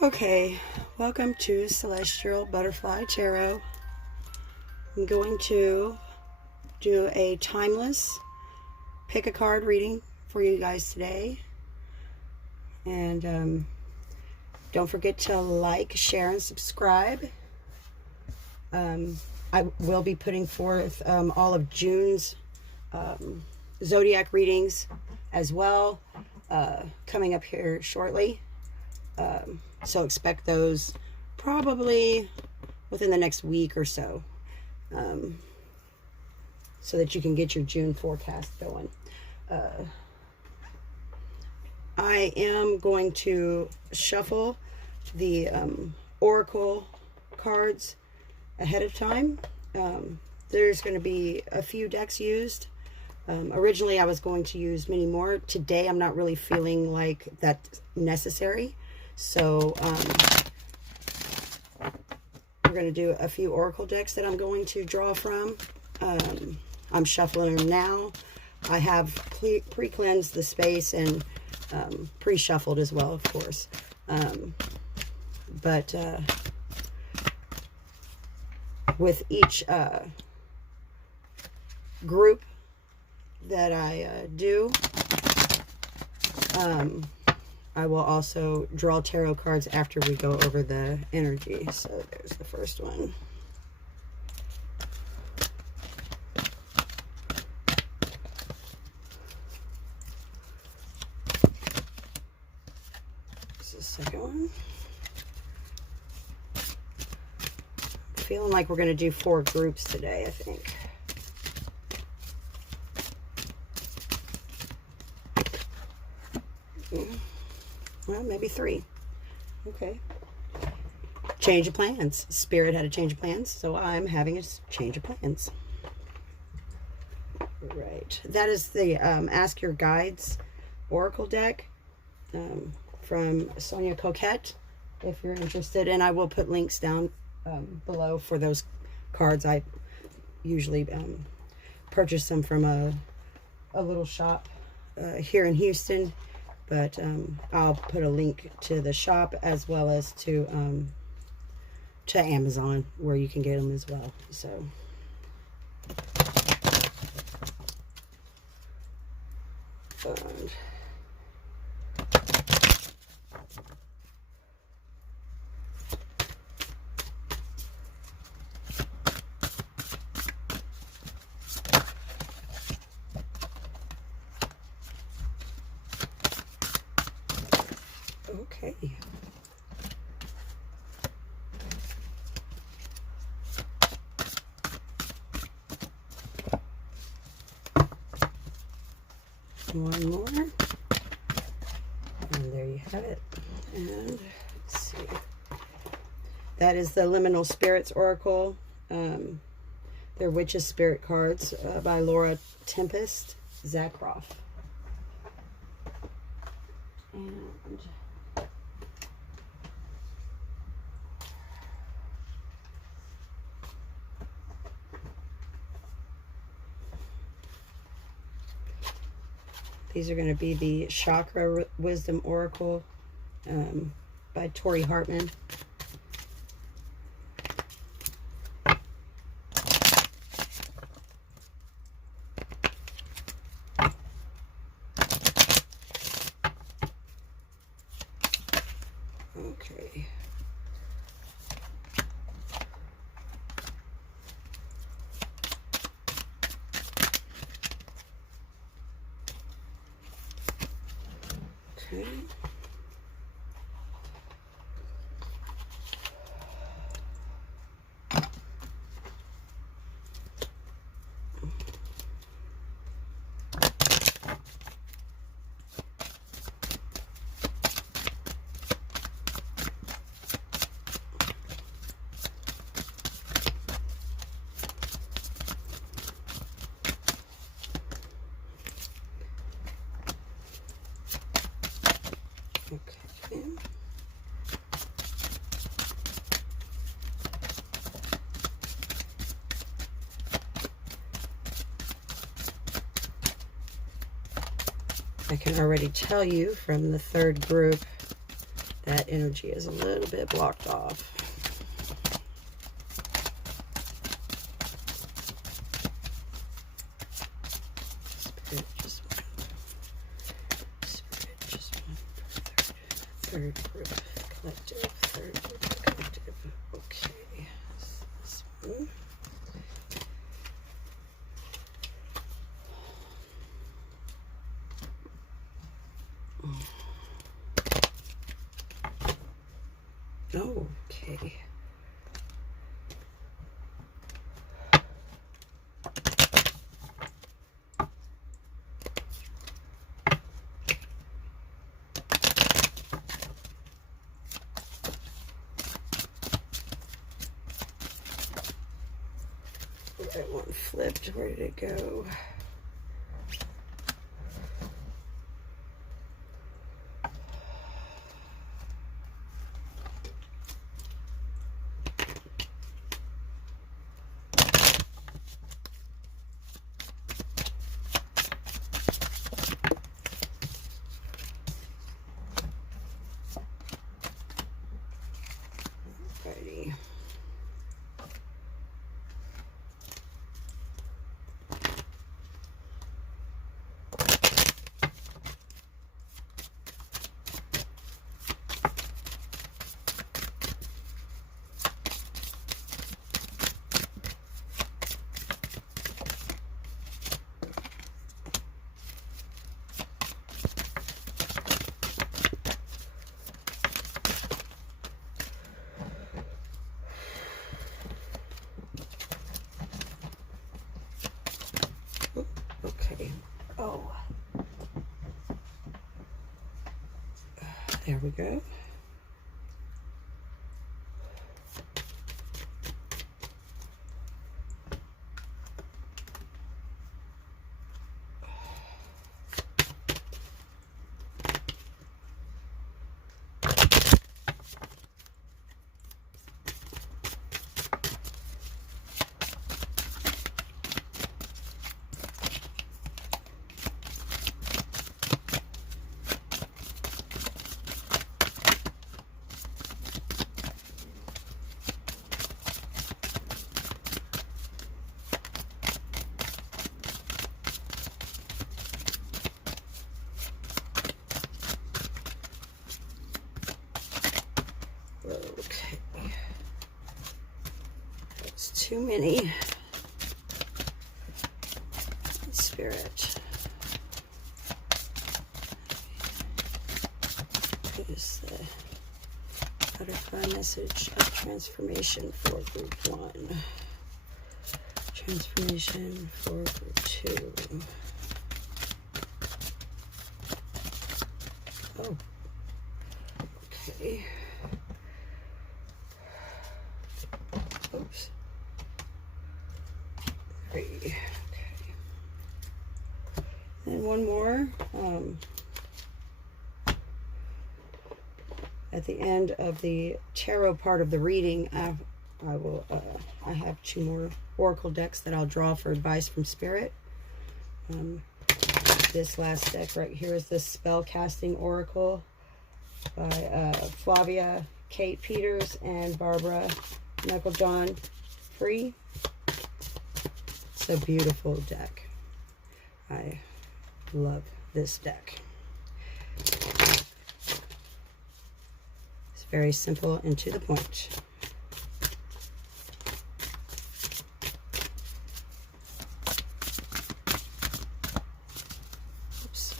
Okay, welcome to Celestial Butterfly Tarot. I'm going to do a timeless pick a card reading for you guys today. And don't forget to like, share, and subscribe. I will be putting forth all of June's zodiac readings as well, coming up here shortly. So expect those probably within the next week or so, so that you can get your June forecast going. I am going to shuffle the oracle cards ahead of time. There's going to be a few decks used. Originally I was going to use many more. Today I'm not really feeling like that's necessary. So we're going to do a few oracle decks that I'm going to draw from. I'm shuffling them now. I have pre-cleansed the space and pre-shuffled as well, of course. But with each group that I do, I will also draw tarot cards after we go over the energy. So there's the first one. This is the second one. Feeling like we're going to do 4 groups today, I think. Well, maybe 3. Okay. Change of plans. Spirit had a change of plans, so I'm having a change of plans. Right. That is the Ask Your Guides Oracle deck from Sonia Coquette, if you're interested. And I will put links down below for those cards. I usually purchase them from a little shop here in Houston. But I'll put a link to the shop as well as to Amazon, where you can get them as well. So, okay. One more. And there you have it. And let's see. That is the Liminal Spirits Oracle. They're Witch's Spirit cards by Laura Tempest Zakroff. And these are going to be the Chakra Wisdom Oracle by Tori Hartman. Okay. Okay. Okay. I can already tell you from the third group that energy is a little bit blocked off. Spirit, just one. Spirit, just one. Third group, collective. Third group, collective. Okay. This one. Oh, okay. That one flipped. Where did it go? Alrighty. Okay. Oh. There we go. Okay. That's too many. Spirit. Here's the butterfly message of transformation for group 1. Transformation for group 2. Oh. Okay. Oops. 3. Okay. And one more. At the end of the tarot part of the reading, I have 2 more oracle decks that I'll draw for advice from Spirit. This last deck right here is the Spell Casting Oracle by Flavia Kate Peters and Barbara Knucklejohn Free. It's a beautiful deck. I love this deck. It's very simple and to the point. Oops.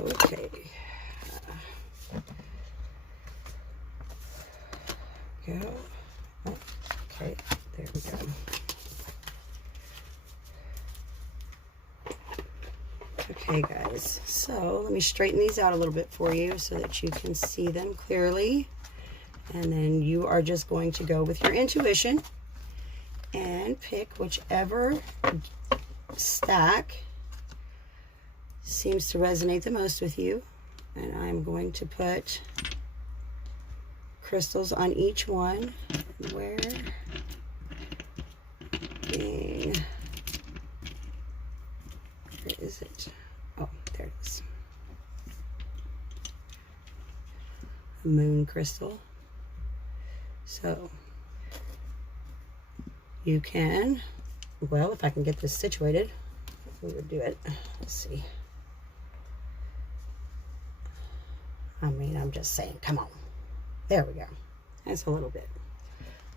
Okay. Go. Oh, okay, there we go. Okay, guys, so let me straighten these out a little bit for you so that you can see them clearly. And then you are just going to go with your intuition and pick whichever stack seems to resonate the most with you. And I'm going to put crystals on each one. Where is it? Oh, there it is. moon crystal. So you can, well, if I can get this situated, we would do it. Let's see. I mean, I'm just saying, come on. There we go. That's a little bit.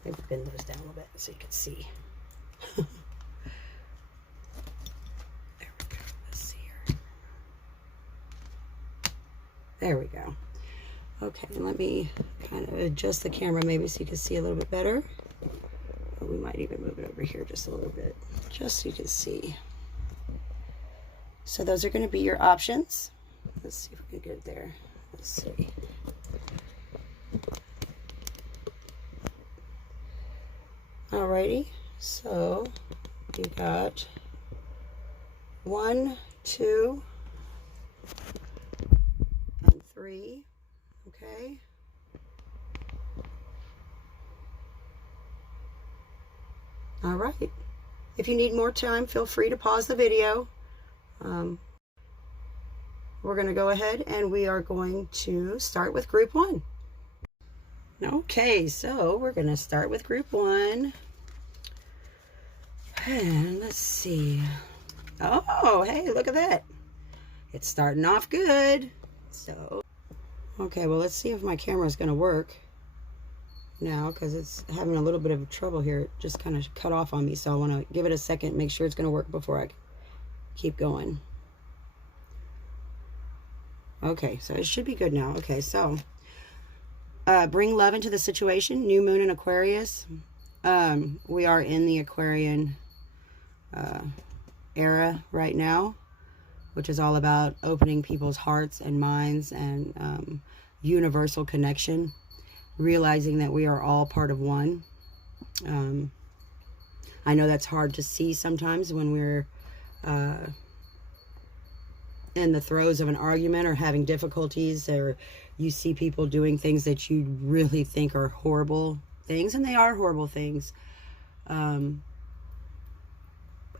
Maybe bend those down a little bit so you can see. There we go. Let's see here. There we go. Okay, let me kind of adjust the camera maybe so you can see a little bit better. Or we might even move it over here just a little bit, just so you can see. So those are going to be your options. Let's see if we can get it there. Let's see. Alrighty, so you got 1, 2, and 3. Okay. All right. If you need more time, feel free to pause the video. We're going to go ahead and we are going to start with group 1. Okay, so we're going to start with group 1. And let's see. Oh, hey, look at that. It's starting off good. So, okay, well, let's see if my camera is going to work now, because it's having a little bit of trouble here. It just kind of cut off on me, so I want to give it a second, make sure it's going to work before I keep going. Okay, so it should be good now. Okay, so bring love into the situation. New moon in Aquarius. We are in the Aquarian era right now, which is all about opening people's hearts and minds and universal connection, realizing that we are all part of one. I know that's hard to see sometimes when we're in the throes of an argument or having difficulties, or you see people doing things that you really think are horrible things, and they are horrible things.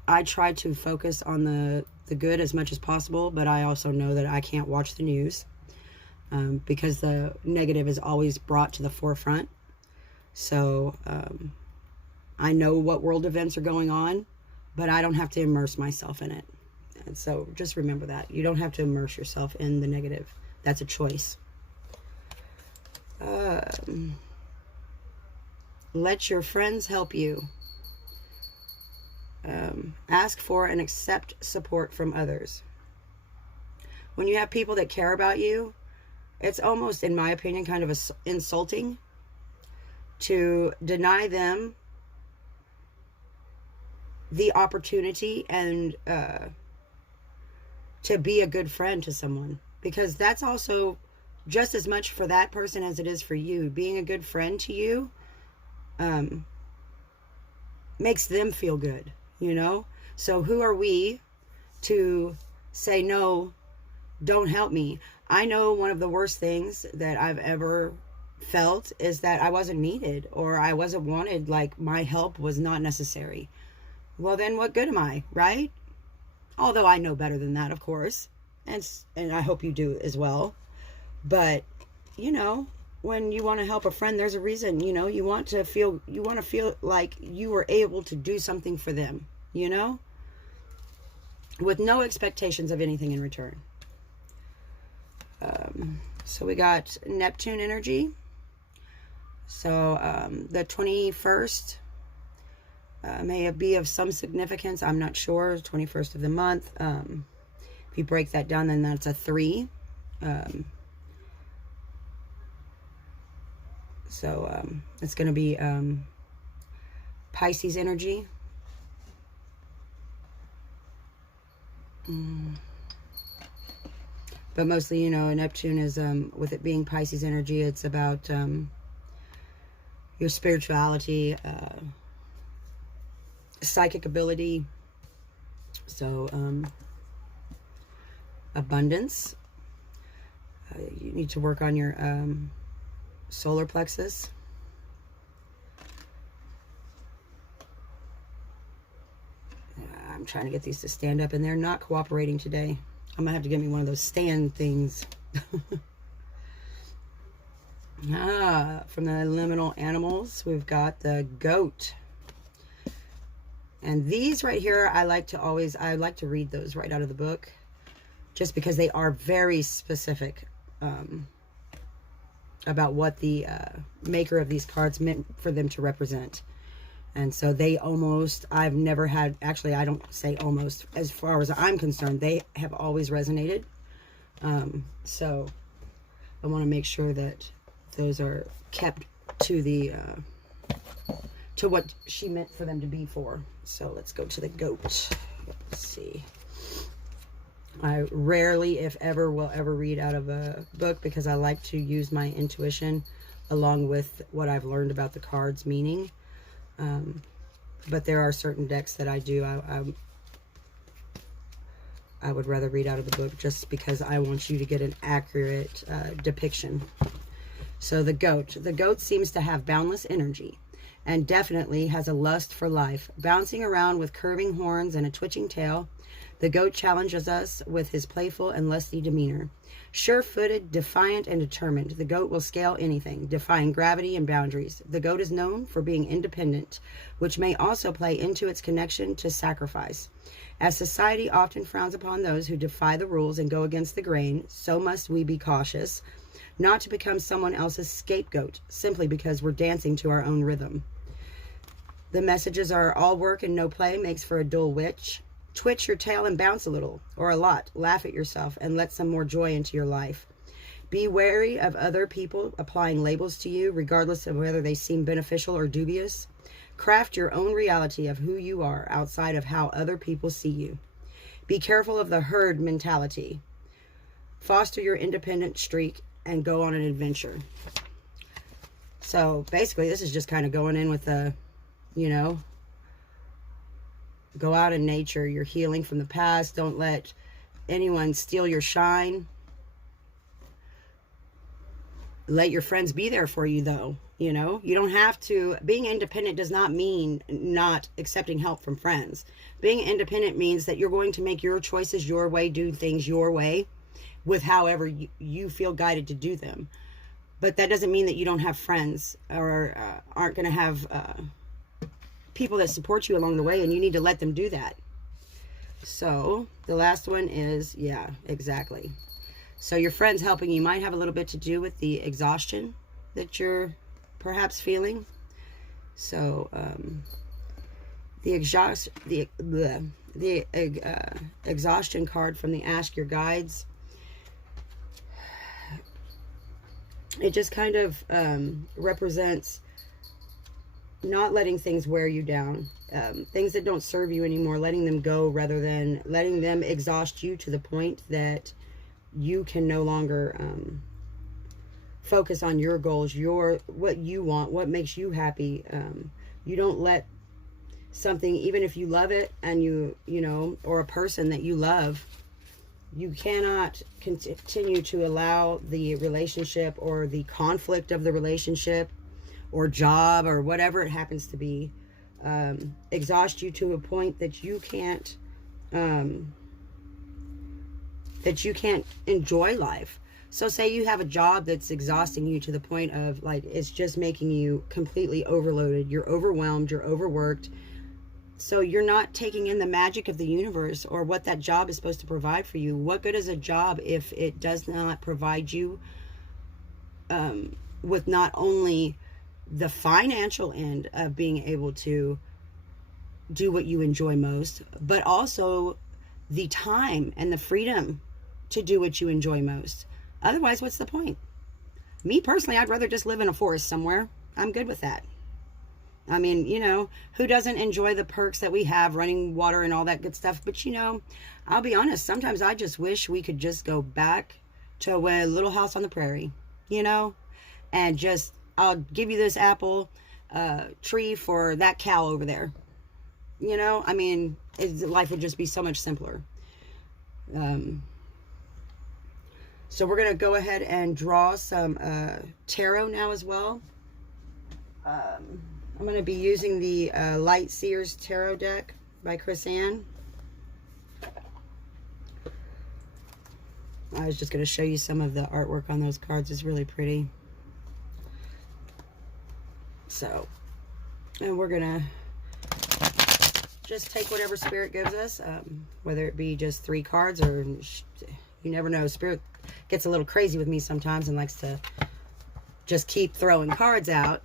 I try to focus on the good as much as possible, but I also know that I can't watch the news because the negative is always brought to the forefront. So I know what world events are going on, but I don't have to immerse myself in it. And so just remember that. You don't have to immerse yourself in the negative. That's a choice. Let your friends help you. Ask for and accept support from others. When you have people that care about you, it's almost, in my opinion, kind of insulting to deny them the opportunity and to be a good friend to someone, because that's also just as much for that person as it is for you. Being a good friend to you makes them feel good, you know? So who are we to say, no, don't help me? I know one of the worst things that I've ever felt is that I wasn't needed, or I wasn't wanted, like my help was not necessary. Well, then what good am I, right? Although I know better than that, of course, and I hope you do as well. But, you know, when you want to help a friend, there's a reason. You know, you want to feel like you were able to do something for them, you know, with no expectations of anything in return. So we got Neptune energy. So the 21st may be of some significance. I'm not sure. 21st of the month. If you break that down, then that's a 3. So it's going to be Pisces energy. But mostly, you know, Neptune is, with it being Pisces energy, it's about your spirituality, psychic ability. So abundance. You need to work on your solar plexus. I'm trying to get these to stand up, and they're not cooperating today. I'm gonna have to get me one of those stand things. From the liminal animals, we've got the goat. And these right here, I like to read those right out of the book, just because they are very specific about what the maker of these cards meant for them to represent. And so they almost, I've never had, actually I don't say almost, as far as I'm concerned, they have always resonated. So I want to make sure that those are kept to the to what she meant for them to be for. So let's go to the goat. Let's see. I rarely, if ever, will ever read out of a book, because I like to use my intuition along with what I've learned about the cards' meaning. But there are certain decks that I do. I would rather read out of the book, just because I want you to get an accurate depiction. So the goat. The goat seems to have boundless energy, and definitely has a lust for life. Bouncing around with curving horns and a twitching tail, the goat challenges us with his playful and lusty demeanor. Sure-footed, defiant, and determined, the goat will scale anything, defying gravity and boundaries. The goat is known for being independent, which may also play into its connection to sacrifice. As society often frowns upon those who defy the rules and go against the grain, so must we be cautious not to become someone else's scapegoat, simply because we're dancing to our own rhythm. The messages are all work and no play makes for a dull witch. Twitch your tail and bounce a little, or a lot. Laugh at yourself and let some more joy into your life. Be wary of other people applying labels to you, regardless of whether they seem beneficial or dubious. Craft your own reality of who you are outside of how other people see you. Be careful of the herd mentality. Foster your independent streak and go on an adventure. So basically, this is just kind of going in with the, you know, go out in nature. You're healing from the past. Don't let anyone steal your shine. Let your friends be there for you, though. You know, you don't have to. Being independent does not mean not accepting help from friends. Being independent means that you're going to make your choices your way, do things your way, with however you feel guided to do them. But that doesn't mean that you don't have friends, or aren't going to have people that support you along the way, and you need to let them do that. So the last one is, yeah, exactly. So your friends helping you might have a little bit to do with the exhaustion that you're perhaps feeling. So the exhaustion card from the Ask Your Guides, it just kind of represents not letting things wear you down, things that don't serve you anymore, letting them go rather than letting them exhaust you to the point that you can no longer focus on your goals, what you want, what makes you happy. You don't let something, even if you love it, and you know, or a person that you love, you cannot continue to allow the relationship or the conflict of the relationship or job or whatever it happens to be exhaust you to a point that you can't enjoy life. So say you have a job that's exhausting you to the point of, like, it's just making you completely overloaded. You're overwhelmed, you're overworked. So you're not taking in the magic of the universe or what that job is supposed to provide for you. What good is a job if it does not provide you with not only the financial end of being able to do what you enjoy most, but also the time and the freedom to do what you enjoy most? Otherwise, what's the point? Me personally, I'd rather just live in a forest somewhere. I'm good with that. I mean, you know, who doesn't enjoy the perks that we have, running water and all that good stuff? But, you know, I'll be honest, sometimes I just wish we could just go back to a little house on the prairie, you know, and just, I'll give you this apple tree for that cow over there. You know, I mean, life would just be so much simpler. So we're going to go ahead and draw some tarot now as well. I'm going to be using the Light Seers Tarot deck by Chris Ann. I was just going to show you some of the artwork on those cards. It's really pretty. So, and we're gonna just take whatever Spirit gives us, whether it be just 3 cards or you never know. Spirit gets a little crazy with me sometimes and likes to just keep throwing cards out,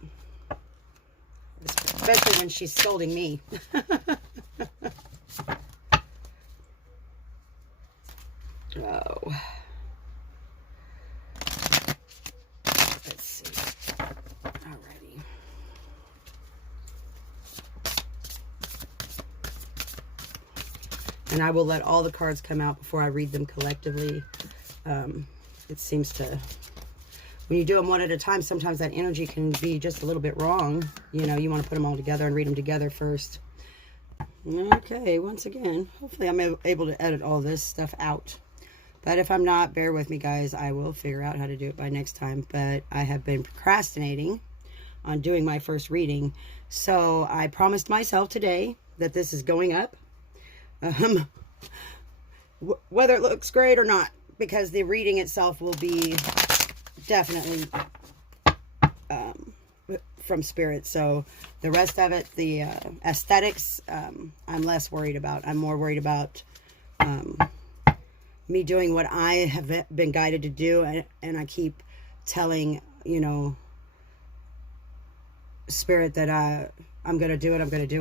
especially when she's scolding me. Oh. Let's see. Alrighty. And I will let all the cards come out before I read them collectively. It seems to, when you do them one at a time, sometimes that energy can be just a little bit wrong. You know, you want to put them all together and read them together first. Okay, once again, hopefully I'm able to edit all this stuff out. But if I'm not, bear with me, guys. I will figure out how to do it by next time. But I have been procrastinating on doing my first reading. So I promised myself today that this is going up. Whether it looks great or not, because the reading itself will be definitely from Spirit. So the rest of it, the aesthetics, I'm less worried about. I'm more worried about me doing what I have been guided to do, and I keep telling, you know, Spirit that I'm going to do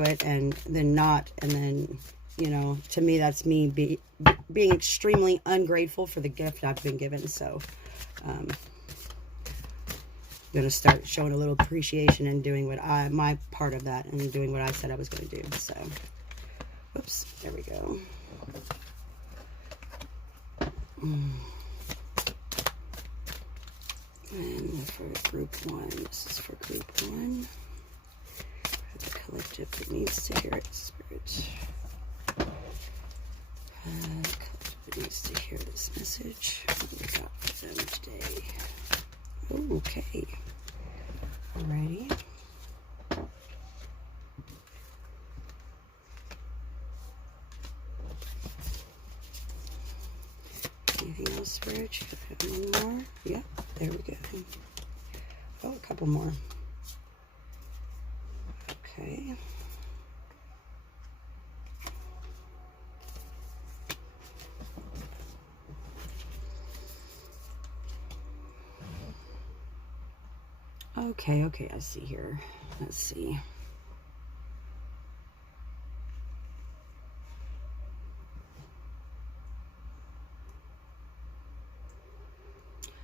it, and then not, and then, you know, to me, that's me being extremely ungrateful for the gift I've been given. So, I'm going to start showing a little appreciation and doing what my part of that, and doing what I said I was going to do. So, oops, there we go. And for group 1, this is for group 1. For the collective that needs to hear it, Spirit. Collective that needs to hear this message. What we got for them today? Okay. Alrighty. Anything else, Spirit? Should have one more? Yeah, there we go. Oh, a couple more. Okay. Okay, I see here. Let's see.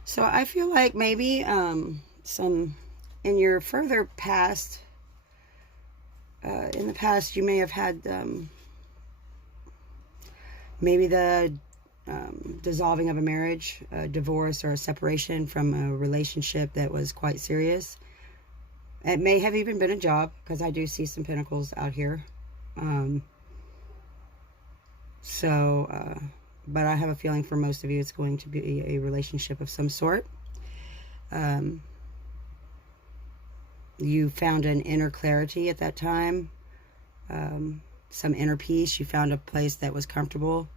So I feel like maybe some in your further past, in the past, you may have had maybe the dissolving of a marriage, a divorce, or a separation from a relationship that was quite serious. It may have even been a job, because I do see some pentacles out here. But I have a feeling for most of you it's going to be a relationship of some sort. You found an inner clarity at that time, some inner peace. You found a place that was comfortable,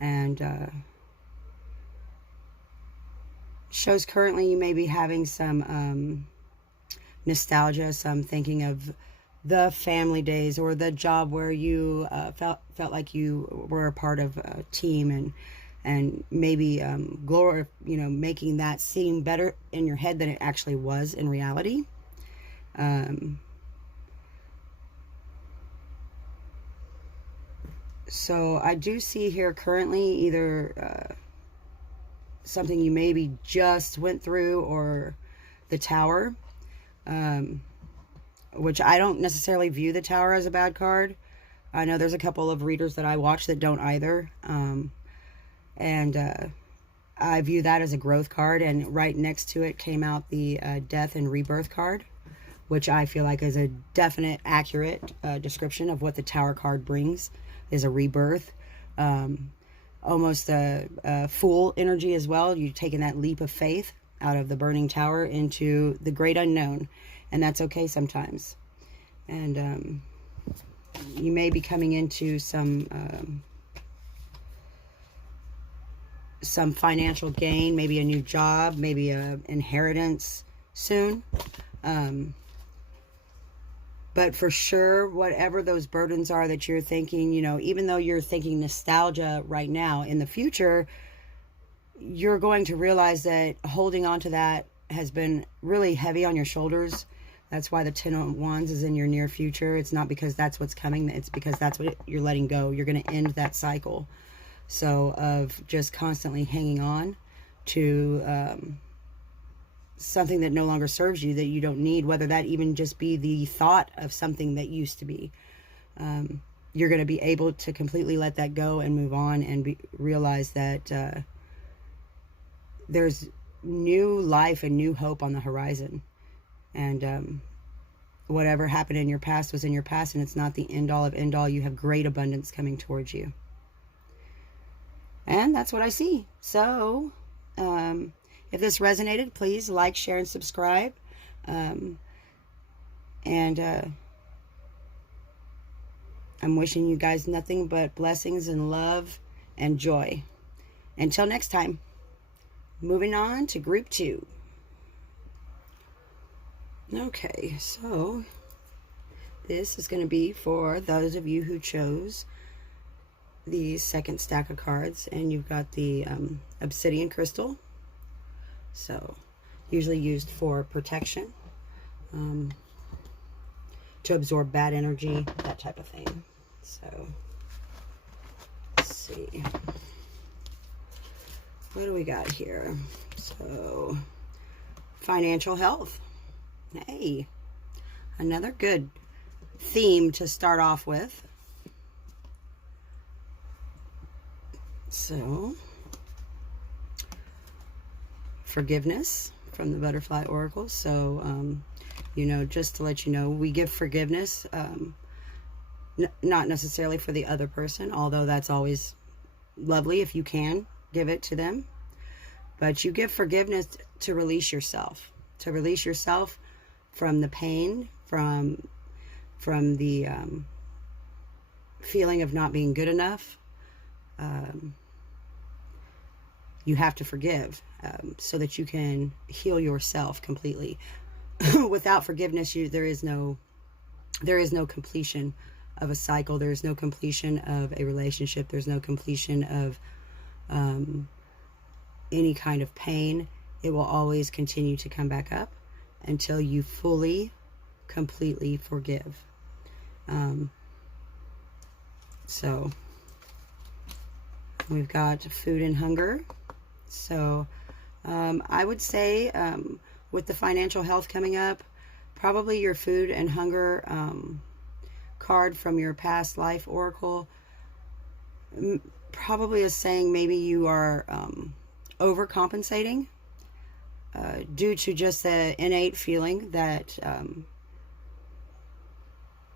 and shows currently you may be having some nostalgia, some thinking of the family days or the job where you felt like you were a part of a team, and maybe making that seem better in your head than it actually was in reality. So I do see here currently either something you maybe just went through, or the Tower, which I don't necessarily view the Tower as a bad card. I know there's a couple of readers that I watch that don't either. I view that as a growth card, and right next to it came out the Death and Rebirth card, which I feel like is a definite, accurate description of what the Tower card brings, is a rebirth. Almost a Fool energy as well. You're taking that leap of faith out of the burning tower into the great unknown, and that's okay sometimes. And you may be coming into some financial gain, maybe a new job, maybe a inheritance soon. But for sure, whatever those burdens are that you're thinking, you know, even though you're thinking nostalgia right now, in the future, you're going to realize that holding on to that has been really heavy on your shoulders. That's why the 10 of Wands is in your near future. It's not because that's what's coming. It's because that's what you're letting go. You're going to end that cycle. So of just constantly hanging on to something that no longer serves you, that you don't need, whether that even just be the thought of something that used to be. You're going to be able to completely let that go and move on and realize that there's new life and new hope on the horizon. And whatever happened in your past was in your past, and it's not the end all of end all. You have great abundance coming towards you. And that's what I see. So if this resonated, please like, share, and subscribe. I'm wishing you guys nothing but blessings and love and joy. Until next time, moving on to group 2. Okay, so this is going to be for those of you who chose the second stack of cards, and you've got the obsidian crystal. So usually used for protection, to absorb bad energy, that type of thing. So let's see, what do we got here? So financial health. Hey, another good theme to start off with. So, forgiveness from the Butterfly Oracle. So, you know, just to let you know, we give forgiveness, not necessarily for the other person, although that's always lovely if you can give it to them. But you give forgiveness to release yourself, from the pain, from the feeling of not being good enough. You have to forgive so that you can heal yourself completely. Without forgiveness, there is no completion of a cycle. There is no completion of a relationship. There's no completion of any kind of pain. It will always continue to come back up until you fully, completely forgive. So we've got food and hunger. So I would say with the financial health coming up, probably your food and hunger card from your past life oracle probably is saying maybe you are overcompensating due to just the innate feeling that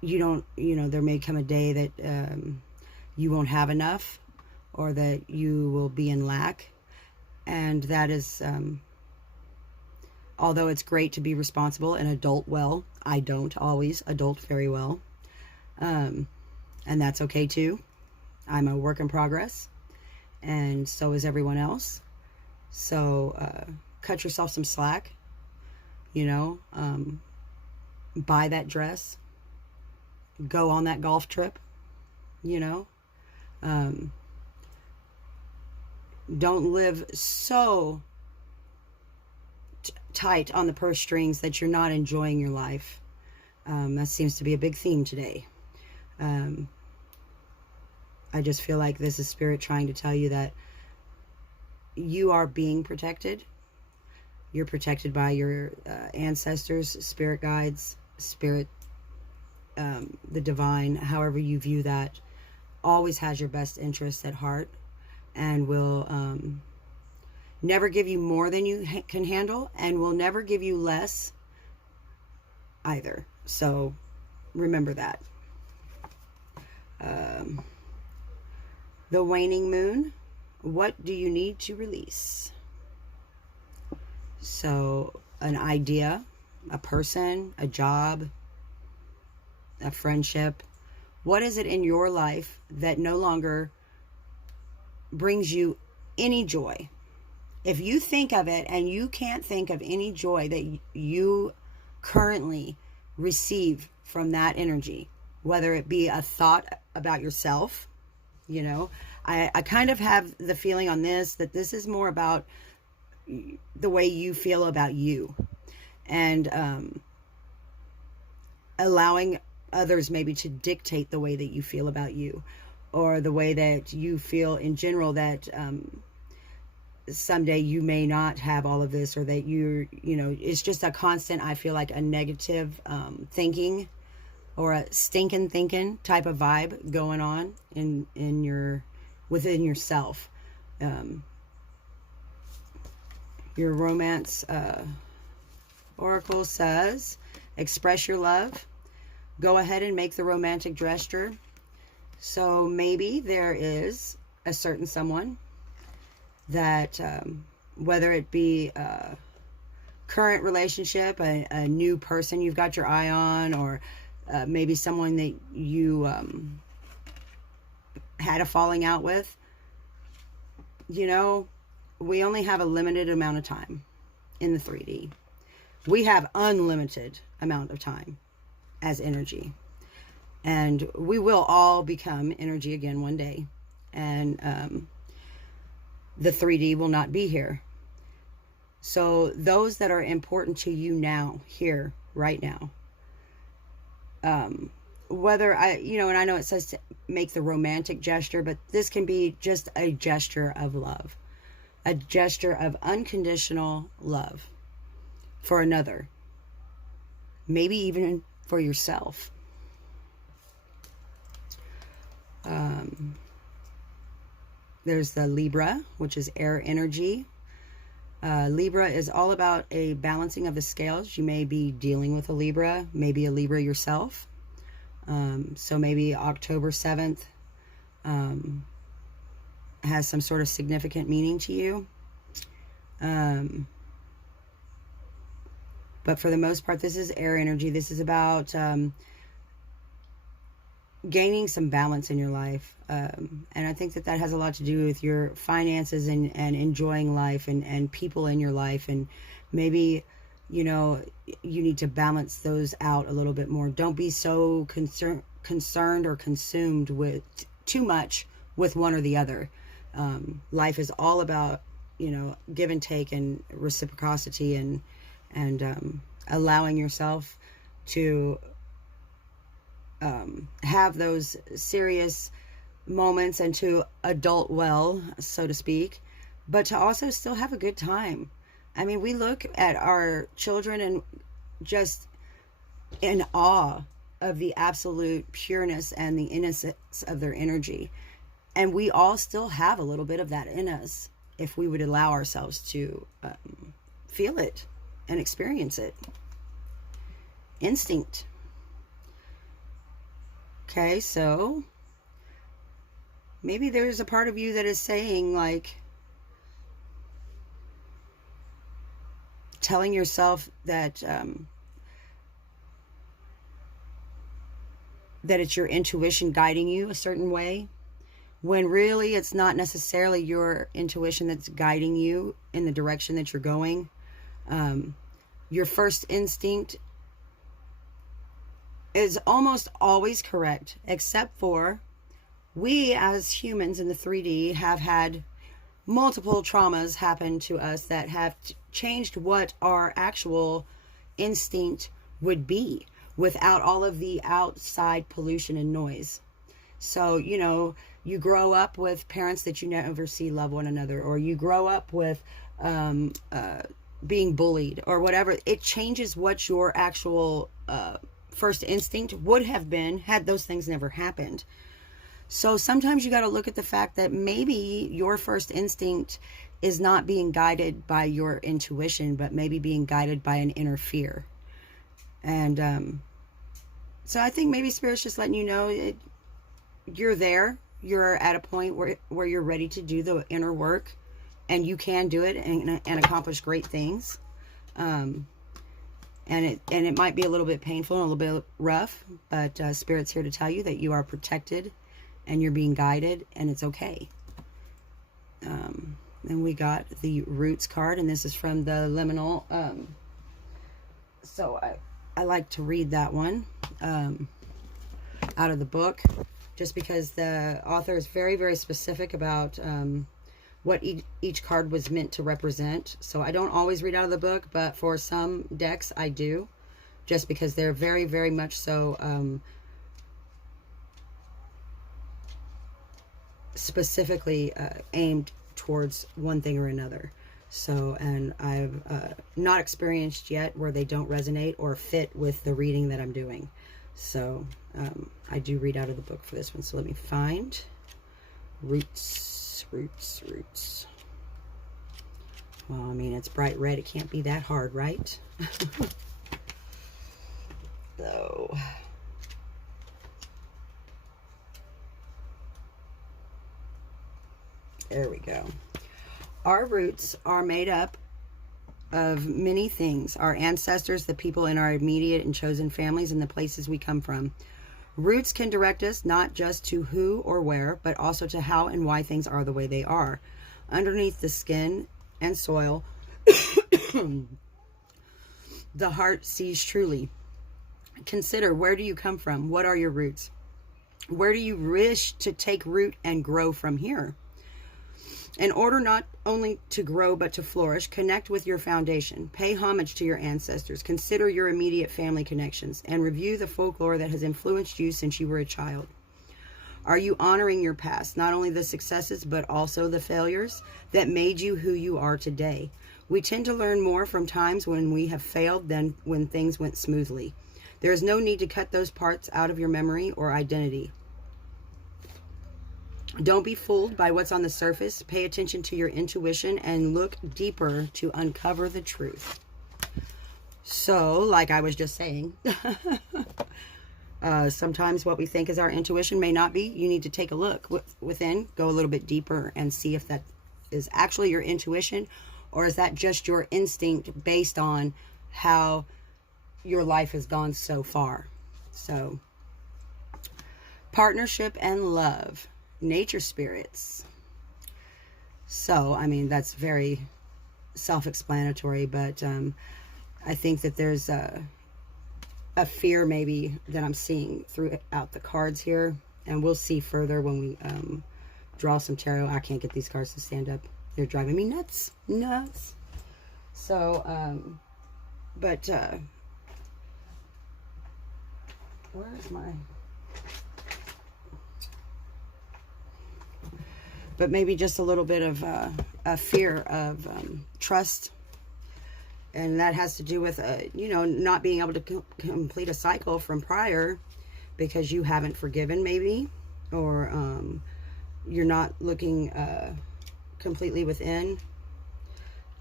there may come a day that you won't have enough, or that you will be in lack. And that is, although it's great to be responsible and adult well, I don't always adult very well. And that's okay too. I'm a work in progress, and so is everyone else. So cut yourself some slack, buy that dress, go on that golf trip, don't live so tight on the purse strings that you're not enjoying your life. That seems to be a big theme today. I just feel like this is Spirit trying to tell you that you are being protected. You're protected by your ancestors, spirit guides, spirit, the divine, however you view that, always has your best interests at heart, and will never give you more than you can handle, and will never give you less either. So remember that. The waning moon, what do you need to release? So an idea, a person, a job, a friendship. What is it in your life that no longer brings you any joy? If you think of it and you can't think of any joy that you currently receive from that energy, whether it be a thought about yourself. You know, I kind of have the feeling on this that this is more about the way you feel about you, and allowing others maybe to dictate the way that you feel about you, or the way that you feel in general, that someday you may not have all of this, or that you know, it's just a constant, I feel like, a negative thinking, or a stinking thinking type of vibe going on within yourself. Your romance oracle says, express your love. Go ahead and make the romantic gesture. So maybe there is a certain someone that, whether it be a current relationship, a new person you've got your eye on, or maybe someone that you had a falling out with. You know, we only have a limited amount of time in the 3D. We have unlimited amount of time as energy. And we will all become energy again one day. And the 3D will not be here. So those that are important to you now, here, right now, whether and I know it says to make the romantic gesture, but this can be just a gesture of love, a gesture of unconditional love for another, maybe even for yourself. There's the Libra, which is air energy. Libra is all about a balancing of the scales. You may be dealing with a Libra, maybe a Libra yourself. So maybe October 7th has some sort of significant meaning to you. But for the most part, this is air energy. This is about gaining some balance in your life. And I think that has a lot to do with your finances and enjoying life and people in your life. And maybe, you need to balance those out a little bit more. Don't be so concerned or consumed with too much with one or the other. Life is all about, give and take and reciprocity, and allowing yourself to have those serious moments and to adult well, so to speak, but to also still have a good time. I mean, we look at our children and just in awe of the absolute pureness and the innocence of their energy. And we all still have a little bit of that in us if we would allow ourselves to feel it and experience it. Instinct. Okay, so maybe there's a part of you that is saying, like, telling yourself that that it's your intuition guiding you a certain way, when really it's not necessarily your intuition that's guiding you in the direction that you're going. Your first instinct is almost always correct, except for we as humans in the 3D have had multiple traumas happen to us that have changed what our actual instinct would be without all of the outside pollution and noise. So, you grow up with parents that you never see love one another, or you grow up with being bullied or whatever. It changes what your actual first instinct would have been had those things never happened. So sometimes you got to look at the fact that maybe your first instinct is not being guided by your intuition, but maybe being guided by an inner fear. And so I think maybe Spirit's just letting you know you're there. You're at a point where you're ready to do the inner work, and you can do it and accomplish great things. And it might be a little bit painful and a little bit rough, but Spirit's here to tell you that you are protected and you're being guided, and it's okay. And we got the Roots card, and this is from the Liminal. So I like to read that one out of the book, just because the author is very, very specific about what each card was meant to represent. So I don't always read out of the book, but for some decks I do, just because they're very, very much so specifically aimed towards one thing or another. So, and I've not experienced yet where they don't resonate or fit with the reading that I'm doing. So I do read out of the book for this one. So let me find roots. Well, I mean, it's bright red. It can't be that hard, right? So, there we go. Our roots are made up of many things. Our ancestors, the people in our immediate and chosen families, and the places we come from. Roots can direct us not just to who or where, but also to how and why things are the way they are. Underneath the skin and soil, the heart sees truly. Consider, where do you come from? What are your roots? Where do you wish to take root and grow from here? In order not only to grow but to flourish, connect with your foundation. Pay homage to your ancestors. Consider your immediate family connections and review the folklore that has influenced you since you were a child. Are you honoring your past, not only the successes but also the failures that made you who you are today? We tend to learn more from times when we have failed than when things went smoothly. There is no need to cut those parts out of your memory or identity. Don't be fooled by what's on the surface. Pay attention to your intuition and look deeper to uncover the truth. So, like I was just saying, sometimes what we think is our intuition may not be. You need to take a look within, go a little bit deeper and see if that is actually your intuition, or is that just your instinct based on how your life has gone so far. So, partnership and love. Nature spirits. So, I mean, that's very self-explanatory, but I think that there's a fear maybe that I'm seeing throughout the cards here, and we'll see further when we draw some tarot. I can't get these cards to stand up. They're driving me nuts. So, but where's my... But maybe just a little bit of a fear of trust. And that has to do with, not being able to complete a cycle from prior because you haven't forgiven maybe. Or you're not looking completely within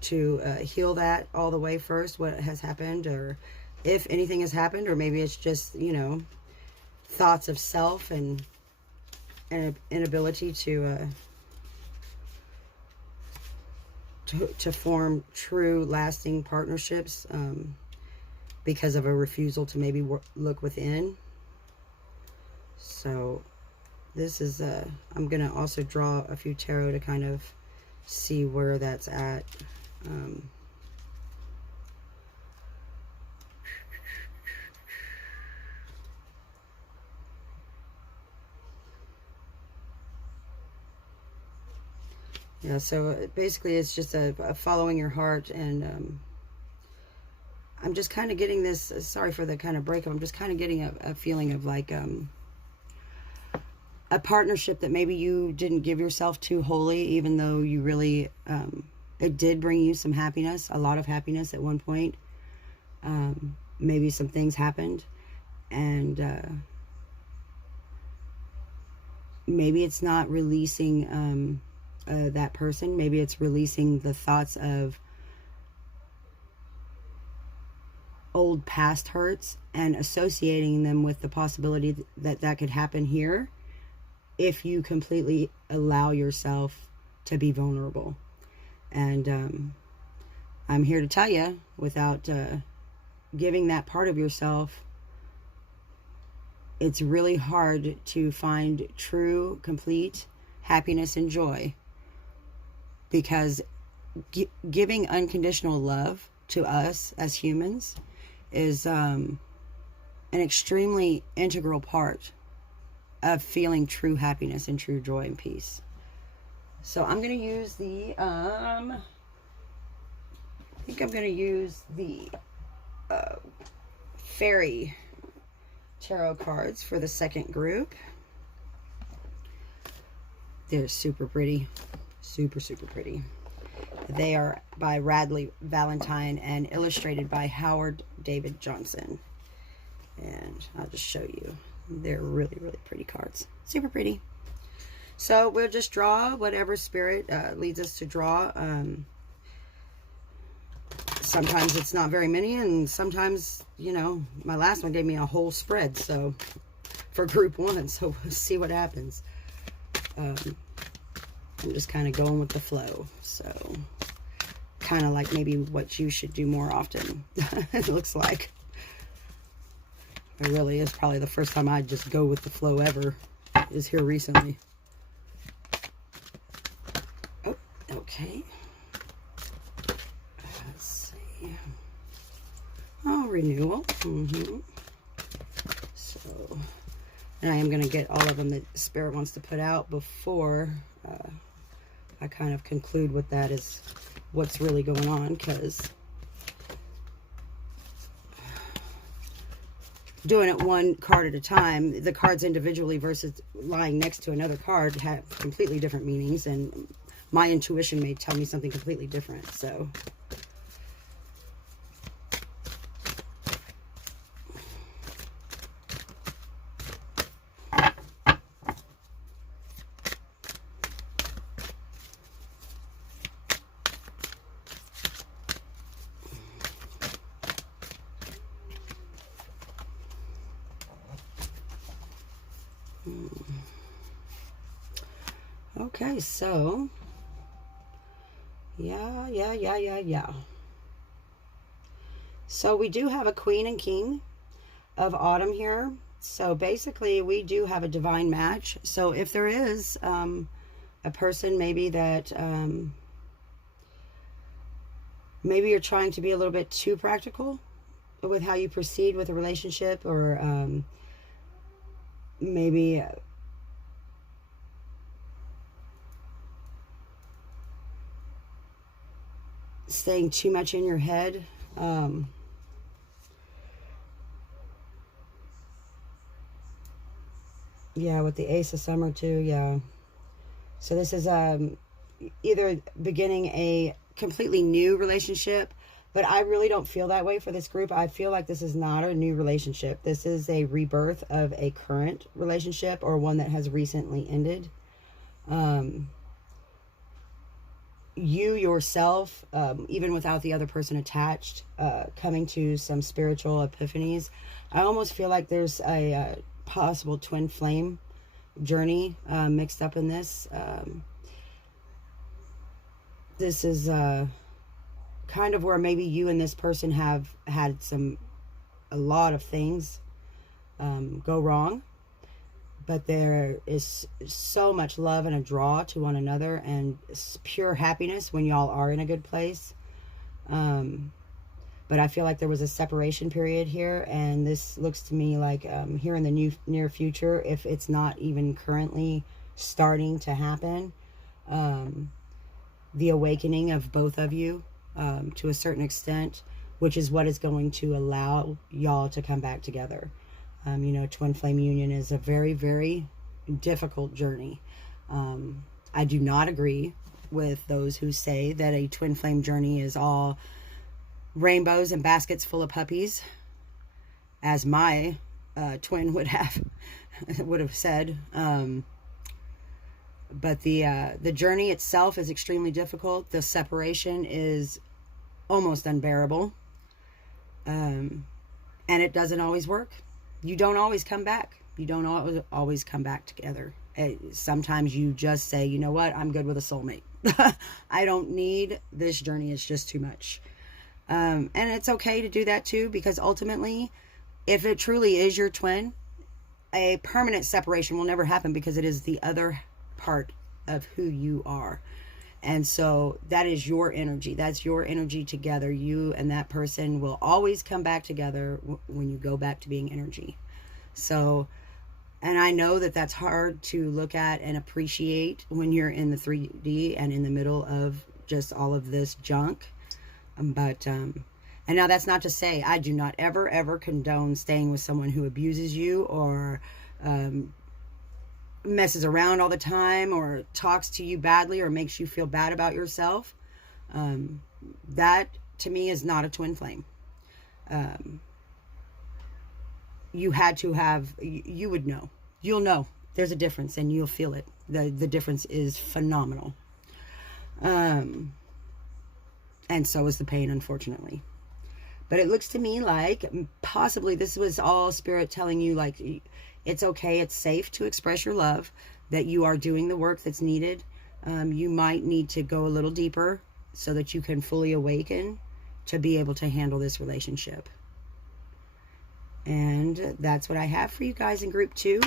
to heal that all the way first, what has happened. Or if anything has happened, or maybe it's just, thoughts of self and an inability to form true lasting partnerships because of a refusal to maybe look within. So this is I'm gonna also draw a few tarot to kind of see where that's at. Yeah, so basically it's just a following your heart, and I'm just kind of getting this, sorry for the kind of breakup, I'm just kind of getting a feeling of like a partnership that maybe you didn't give yourself to wholly, even though you really, it did bring you some happiness, a lot of happiness at one point. Maybe some things happened, and maybe it's not releasing that person. Maybe it's releasing the thoughts of old past hurts and associating them with the possibility that that could happen here if you completely allow yourself to be vulnerable. And I'm here to tell you, without giving that part of yourself, it's really hard to find true, complete happiness and joy. Because giving unconditional love to us as humans is an extremely integral part of feeling true happiness and true joy and peace. So I'm going to use the, I think I'm going to use the Fairy Tarot cards for the second group. They're super pretty. Super, super pretty. They are by Radley Valentine and illustrated by Howard David Johnson. And I'll just show you. They're really, really pretty cards. Super pretty. So we'll just draw whatever spirit leads us to draw. Sometimes it's not very many, and sometimes, you know, my last one gave me a whole spread, so for group 1, so we'll see what happens. I'm just kind of going with the flow, so kind of like maybe what you should do more often. It looks like it really is probably the first time I just go with the flow ever is here recently. Oh, okay. Let's see. Oh, renewal. So, and I am going to get all of them that Spirit wants to put out before I kind of conclude with that is what's really going on, because doing it one card at a time, the cards individually versus lying next to another card have completely different meanings, and my intuition may tell me something completely different. So okay, so yeah. So we do have a Queen and King of Autumn here. So basically we do have a divine match. So if there is a person maybe that maybe you're trying to be a little bit too practical with how you proceed with a relationship, or maybe staying too much in your head. Yeah, with the Ace of Summer too, yeah. So this is either beginning a completely new relationship, but I really don't feel that way for this group. I feel like this is not a new relationship. This is a rebirth of a current relationship, or one that has recently ended. You yourself, even without the other person attached, coming to some spiritual epiphanies. I almost feel like there's a possible twin flame journey mixed up in this. This is kind of where maybe you and this person have had a lot of things go wrong, but there is so much love and a draw to one another, and pure happiness when y'all are in a good place. But I feel like there was a separation period here, and this looks to me like here in the near future, if it's not even currently starting to happen, the awakening of both of you to a certain extent, which is what is going to allow y'all to come back together. You know, twin flame union is a very, very difficult journey. I do not agree with those who say that a twin flame journey is all rainbows and baskets full of puppies, as my twin would have said. But the journey itself is extremely difficult. The separation is almost unbearable, and it doesn't always work. You don't always come back. You don't always come back together. Sometimes you just say, you know what, I'm good with a soulmate. I don't need this journey. It's just too much. And it's okay to do that too, because ultimately, if it truly is your twin, a permanent separation will never happen, because it is the other part of who you are. And so that is your energy. That's your energy together. You and that person will always come back together when you go back to being energy. So, and I know that that's hard to look at and appreciate when you're in the 3D and in the middle of just all of this junk. But, and now that's not to say I do not ever condone staying with someone who abuses you or messes around all the time or talks to you badly or makes you feel bad about yourself. That to me is not a twin flame. You had to have, you would know. You'll know there's a difference and you'll feel it. The difference is phenomenal. And so is the pain, unfortunately. But it looks to me like possibly this was all spirit telling you, like, it's okay, it's safe to express your love, that you are doing the work that's needed. You might need to go a little deeper so that you can fully awaken to be able to handle this relationship. And that's what I have for you guys in group 2.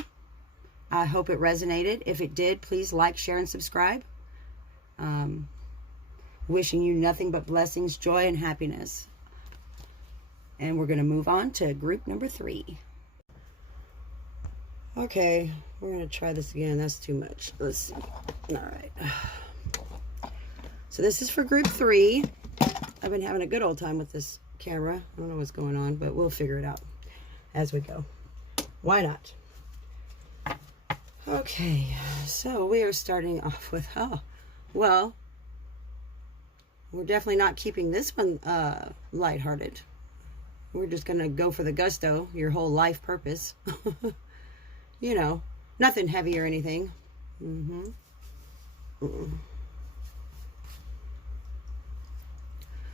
I hope it resonated. If it did, please like, share, and subscribe. Wishing you nothing but blessings, joy, and happiness. And we're going to move on to group number 3. Okay, we're going to try this again. That's too much. Let's see. All right. So this is for group 3. I've been having a good old time with this camera. I don't know what's going on, but we'll figure it out as we go. Why not? Okay, so we are starting off with, well, we're definitely not keeping this one lighthearted. We're just going to go for the gusto, your whole life purpose. You know, nothing heavy or anything.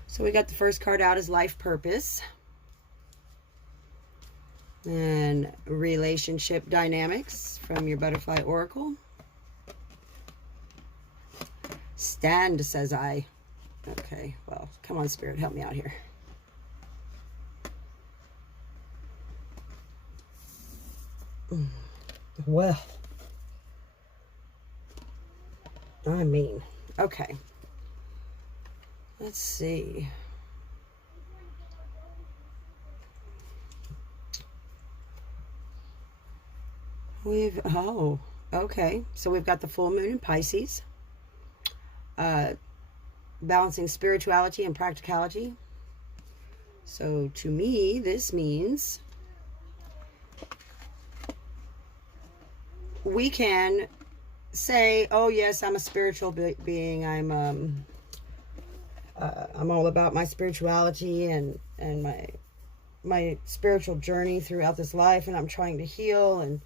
So we got the first card out as life purpose. And relationship dynamics from your butterfly oracle. Stand, says I. Okay, well, come on, Spirit, help me out here. Well, I mean, okay. Let's see. Okay. So we've got the full moon in Pisces. Balancing spirituality and practicality. So to me, this means we can say, oh yes, I'm a spiritual being. I'm all about my spirituality and my spiritual journey throughout this life, and I'm trying to heal and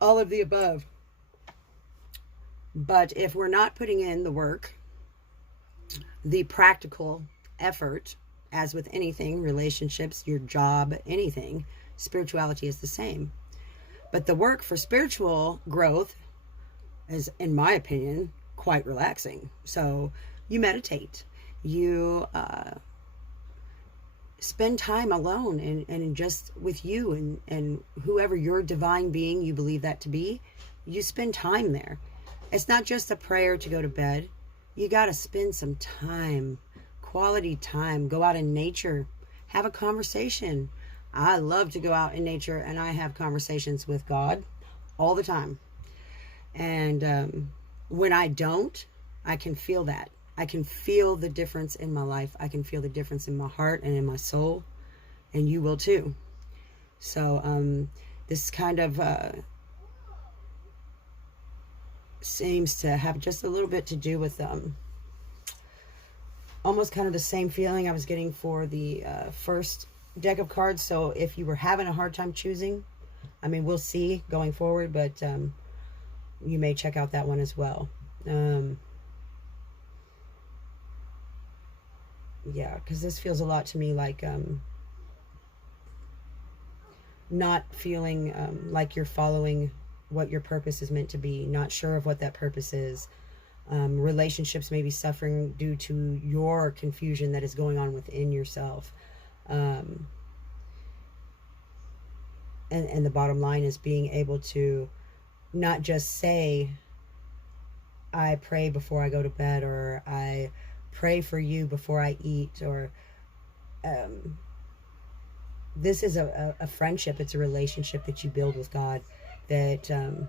all of the above. But if we're not putting in the work, the practical effort, as with anything, relationships, your job, anything, spirituality is the same. But the work for spiritual growth is, in my opinion, quite relaxing. So you meditate, you spend time alone and just with you and whoever your divine being you believe that to be, you spend time there. It's not just a prayer to go to bed. You got to spend some time, quality time, go out in nature, have a conversation. I love to go out in nature and I have conversations with God all the time. And when I don't, I can feel that. I can feel the difference in my life. I can feel the difference in my heart and in my soul. And you will too. So this kind of seems to have just a little bit to do with almost kind of the same feeling I was getting for the first deck of cards. So if you were having a hard time choosing, I mean, we'll see going forward, but you may check out that one as well. Yeah, because this feels a lot to me like not feeling like you're following what your purpose is meant to be, not sure of what that purpose is. Relationships may be suffering due to your confusion that is going on within yourself. And the bottom line is being able to not just say, I pray before I go to bed, or I pray for you before I eat, or this is a friendship. It's a relationship that you build with God that, and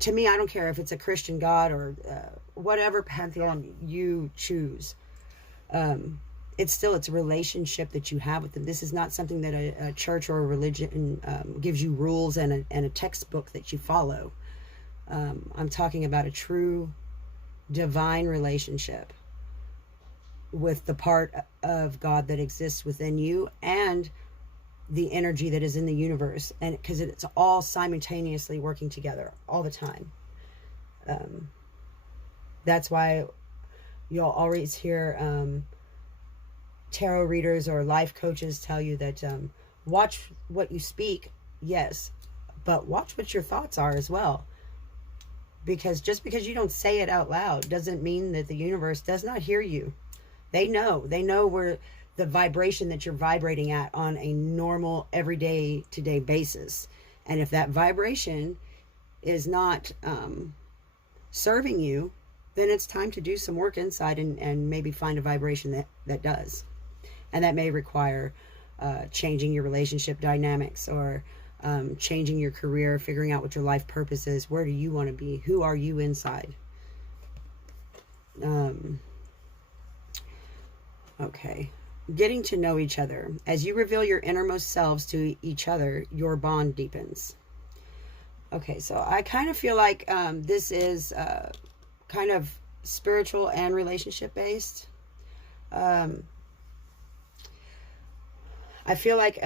to me, I don't care if it's a Christian God or whatever pantheon you choose. It's a relationship that you have with them. This is not something that a church or a religion gives you rules and a textbook that you follow. I'm talking about a true divine relationship with the part of God that exists within you and the energy that is in the universe, and because it's all simultaneously working together all the time. That's why you'll always hear tarot readers or life coaches tell you that watch what you speak, yes, but watch what your thoughts are as well. Because just because you don't say it out loud doesn't mean that the universe does not hear you. They know where the vibration that you're vibrating at on a normal, everyday, today basis. And if that vibration is not serving you, then it's time to do some work inside and maybe find a vibration that does. And that may require changing your relationship dynamics, or changing your career, figuring out what your life purpose is. Where do you want to be? Who are you inside? Okay. Getting to know each other. As you reveal your innermost selves to each other, your bond deepens. Okay, so I kind of feel like this is kind of spiritual and relationship based. I feel like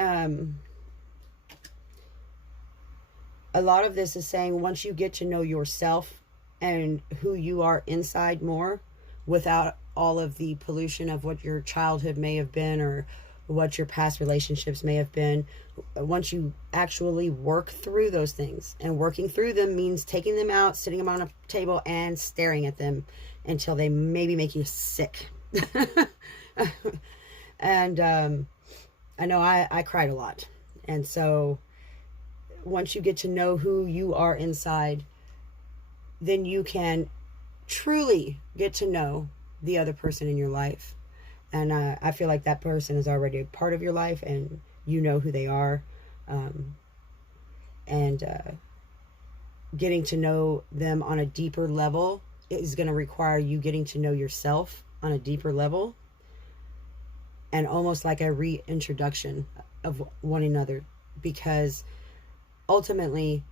a lot of this is saying once you get to know yourself and who you are inside more, without all of the pollution of what your childhood may have been or what your past relationships may have been, once you actually work through those things, and working through them means taking them out, sitting them on a table and staring at them until they maybe make you sick. And I know I cried a lot. And so once you get to know who you are inside, then you can truly get to know the other person in your life. And I feel like that person is already a part of your life, and you know who they are. Getting to know them on a deeper level is going to require you getting to know yourself on a deeper level, and almost like a reintroduction of one another, because ultimately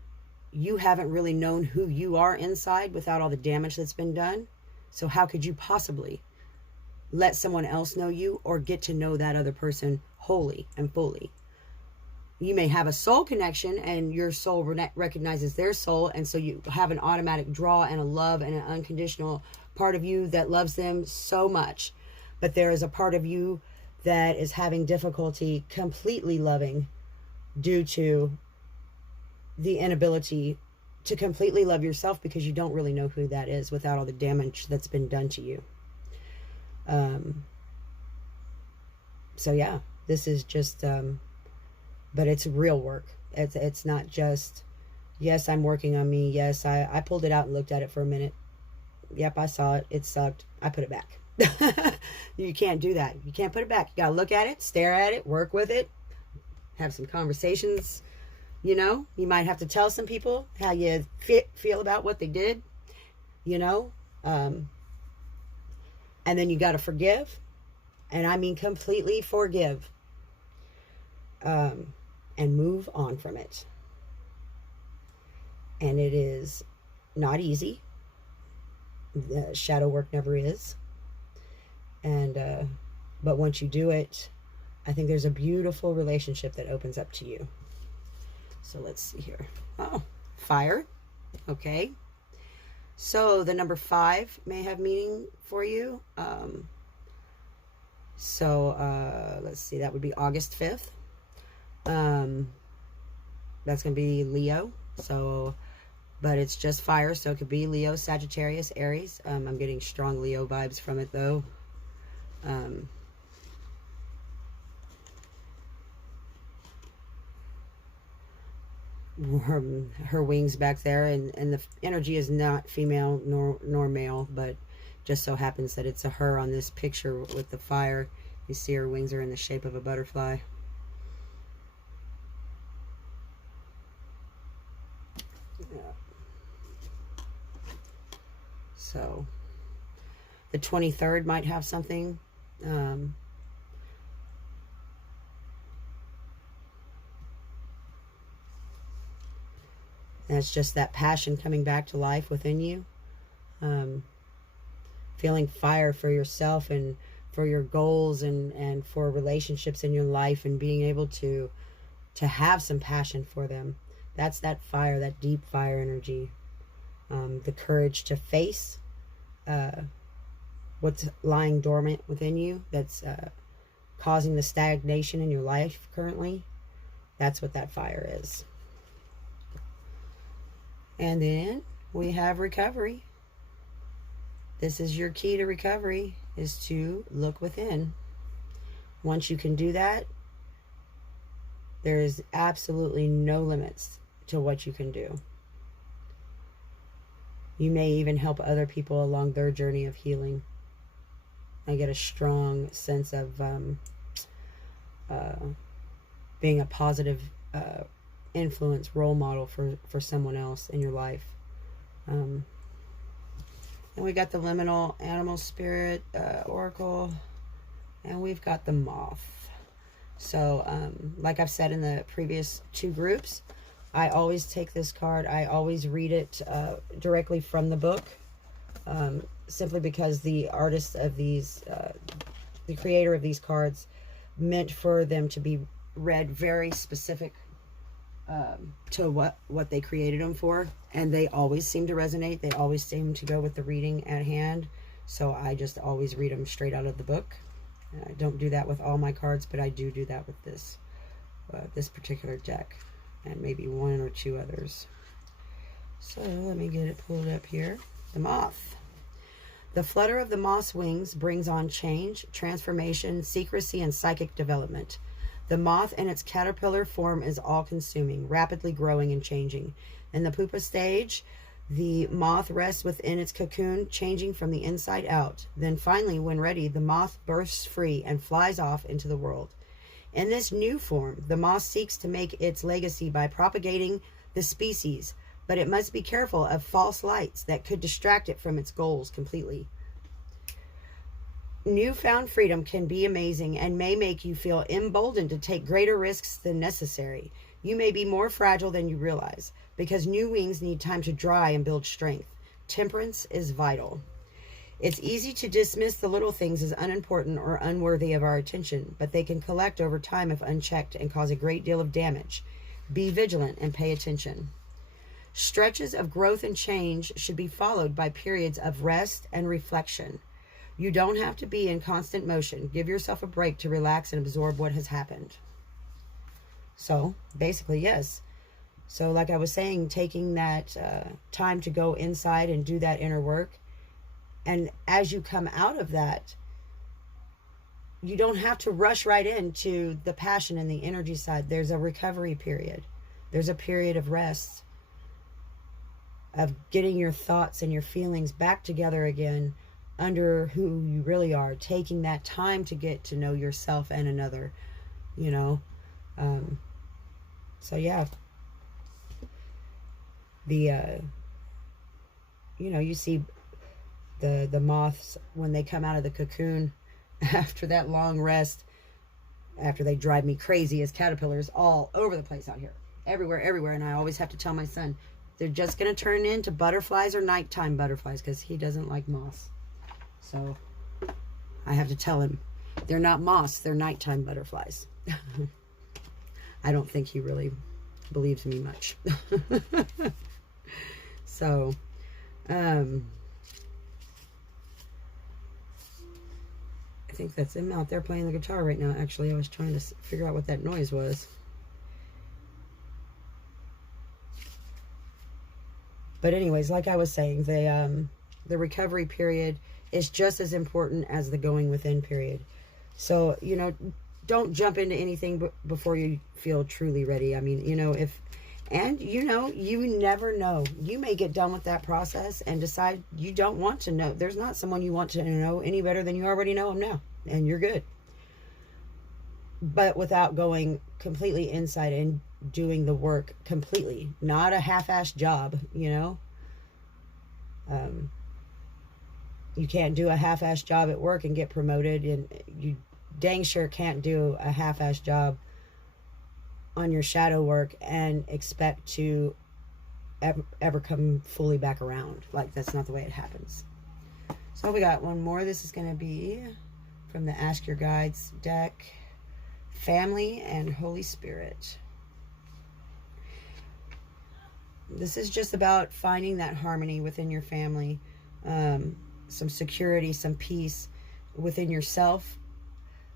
you haven't really known who you are inside without all the damage that's been done. So how could you possibly let someone else know you or get to know that other person wholly and fully? You may have a soul connection and your soul recognizes their soul, and so you have an automatic draw and a love and an unconditional part of you that loves them so much. But there is a part of you that is having difficulty completely loving due to the inability to completely love yourself, because you don't really know who that is without all the damage that's been done to you. So yeah, this is just, but it's real work. It's not just, yes, I'm working on me. Yes, I pulled it out and looked at it for a minute. Yep, I saw it. It sucked. I put it back. You can't do that. You can't put it back. You got to look at it, stare at it, work with it, have some conversations. You know, you might have to tell some people how you feel about what they did, you know, and then you got to forgive. And I mean completely forgive, and move on from it. And it is not easy. The shadow work never is. And but once you do it, I think there's a beautiful relationship that opens up to you. So let's see here. Oh, fire. Okay. So the number 5 may have meaning for you. Let's see. That would be August 5th. That's going to be Leo. So, but it's just fire. So it could be Leo, Sagittarius, Aries. I'm getting strong Leo vibes from it though. her wings back there, and the energy is not female nor male, but just so happens that it's a her on this picture with the fire. You see her wings are in the shape of a butterfly. So the 23rd might have something. And it's just that passion coming back to life within you. Feeling fire for yourself and for your goals and for relationships in your life, and being able to have some passion for them. That's that fire, that deep fire energy. The courage to face what's lying dormant within you, that's causing the stagnation in your life currently. That's what that fire is. And then we have recovery. This is your key to recovery, is to look within. Once you can do that, there is absolutely no limits to what you can do. You may even help other people along their journey of healing. I get a strong sense of being a positive influence, role model for someone else in your life. And we got the liminal animal spirit oracle, and we've got the moth. So like I've said in the previous two groups, I always take this card, I always read it directly from the book, simply because the artist of these, the creator of these cards, meant for them to be read very specific to what they created them for, and they always seem to resonate. They always seem to go with the reading at hand, so I just always read them straight out of the book. I don't do that with all my cards, but I do that with this this particular deck, and maybe one or two others. So let me get it pulled up here. The moth. The flutter of the moth's wings brings on change, transformation, secrecy, and psychic development. The moth in its caterpillar form is all-consuming, rapidly growing and changing. In the pupa stage, the moth rests within its cocoon, changing from the inside out. Then finally, when ready, the moth bursts free and flies off into the world. In this new form, the moth seeks to make its legacy by propagating the species, but it must be careful of false lights that could distract it from its goals completely. Newfound freedom can be amazing and may make you feel emboldened to take greater risks than necessary. You may be more fragile than you realize, because new wings need time to dry and build strength. Temperance is vital. It's easy to dismiss the little things as unimportant or unworthy of our attention, but they can collect over time if unchecked and cause a great deal of damage. Be vigilant and pay attention. Stretches of growth and change should be followed by periods of rest and reflection. You don't have to be in constant motion. Give yourself a break to relax and absorb what has happened. So, basically, yes. So, like I was saying, taking that time to go inside and do that inner work. And as you come out of that, you don't have to rush right into the passion and the energy side. There's a recovery period. There's a period of rest, of getting your thoughts and your feelings back together again, under who you really are, taking that time to get to know yourself and another, you know. So yeah, the you know, you see the moths when they come out of the cocoon after that long rest, after they drive me crazy as caterpillars all over the place out here, everywhere, and I always have to tell my son, they're just going to turn into butterflies or nighttime butterflies, because he doesn't like moths. So I have to tell him, they're not moths, they're nighttime butterflies. I don't think he really believes me much. So, I think that's him out there playing the guitar right now. Actually, I was trying to figure out what that noise was. But anyways, like I was saying, the recovery period is just as important as the going within period. So, you know, don't jump into anything before you feel truly ready. I mean, you know, And, you know, you never know. You may get done with that process and decide you don't want to know. There's not someone you want to know any better than you already know them now. And you're good. But without going completely inside and doing the work completely. Not a half-assed job, you know. You can't do a half-assed job at work and get promoted. And you dang sure can't do a half-assed job on your shadow work and expect to ever come fully back around. Like, that's not the way it happens. So we got one more. This is going to be from the Ask Your Guides deck. Family and Holy Spirit. This is just about finding that harmony within your family. Some security, some peace within yourself.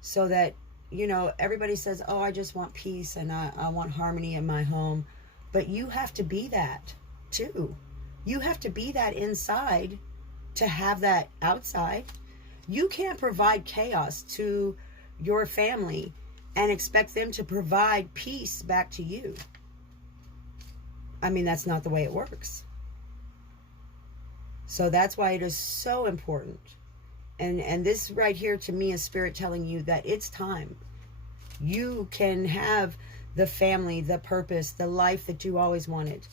So that, you know, everybody says, oh, I just want peace and I want harmony in my home. But you have to be that too. You have to be that inside to have that outside. You can't provide chaos to your family and expect them to provide peace back to you. I mean, that's not the way it works. So that's why it is so important. And this right here to me is Spirit telling you that it's time. You can have the family, the purpose, the life that you always wanted.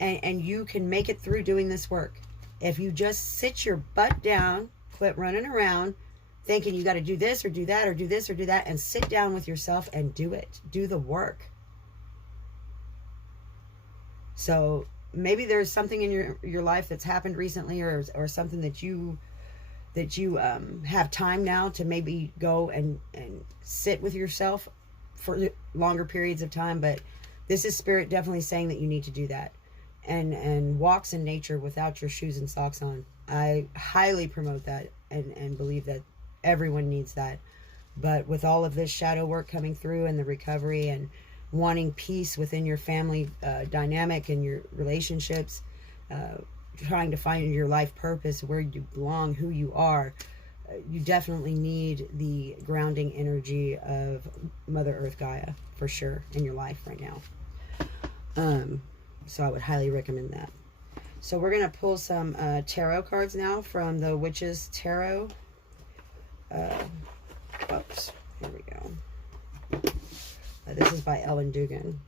And you can make it through doing this work. If you just sit your butt down, quit running around, thinking you got to do this or do that or do this or do that, and sit down with yourself and do it. Do the work. So maybe there's something in your life that's happened recently, or something that you have time now to maybe go and sit with yourself for longer periods of time. But this is Spirit definitely saying that you need to do that. And walks in nature without your shoes and socks on. I highly promote that and believe that everyone needs that. But with all of this shadow work coming through and the recovery and wanting peace within your family dynamic and your relationships, trying to find your life purpose, where you belong, who you are, you definitely need the grounding energy of Mother Earth Gaia for sure in your life right now. So I would highly recommend that. So we're going to pull some tarot cards now from the Witches Tarot. Oops, here we go. This is by Ellen Dugan,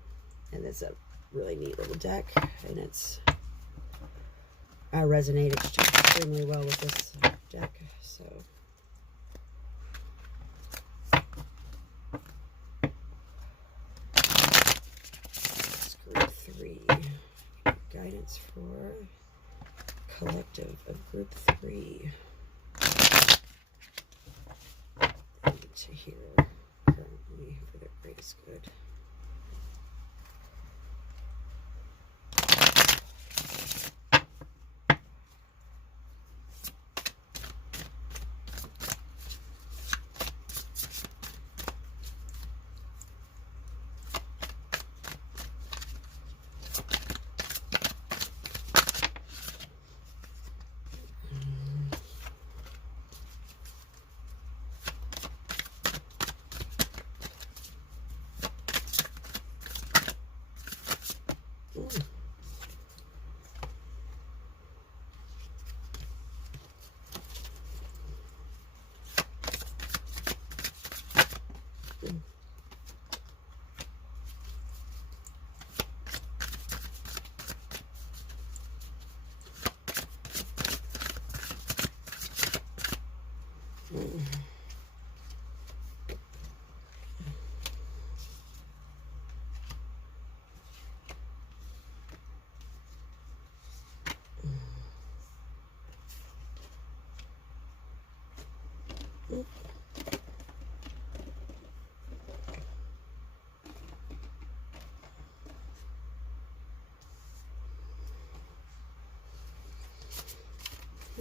and it's a really neat little deck, and I resonate extremely well with this deck, so. Group 3, guidance for collective of group 3. To here currently for their greatest good.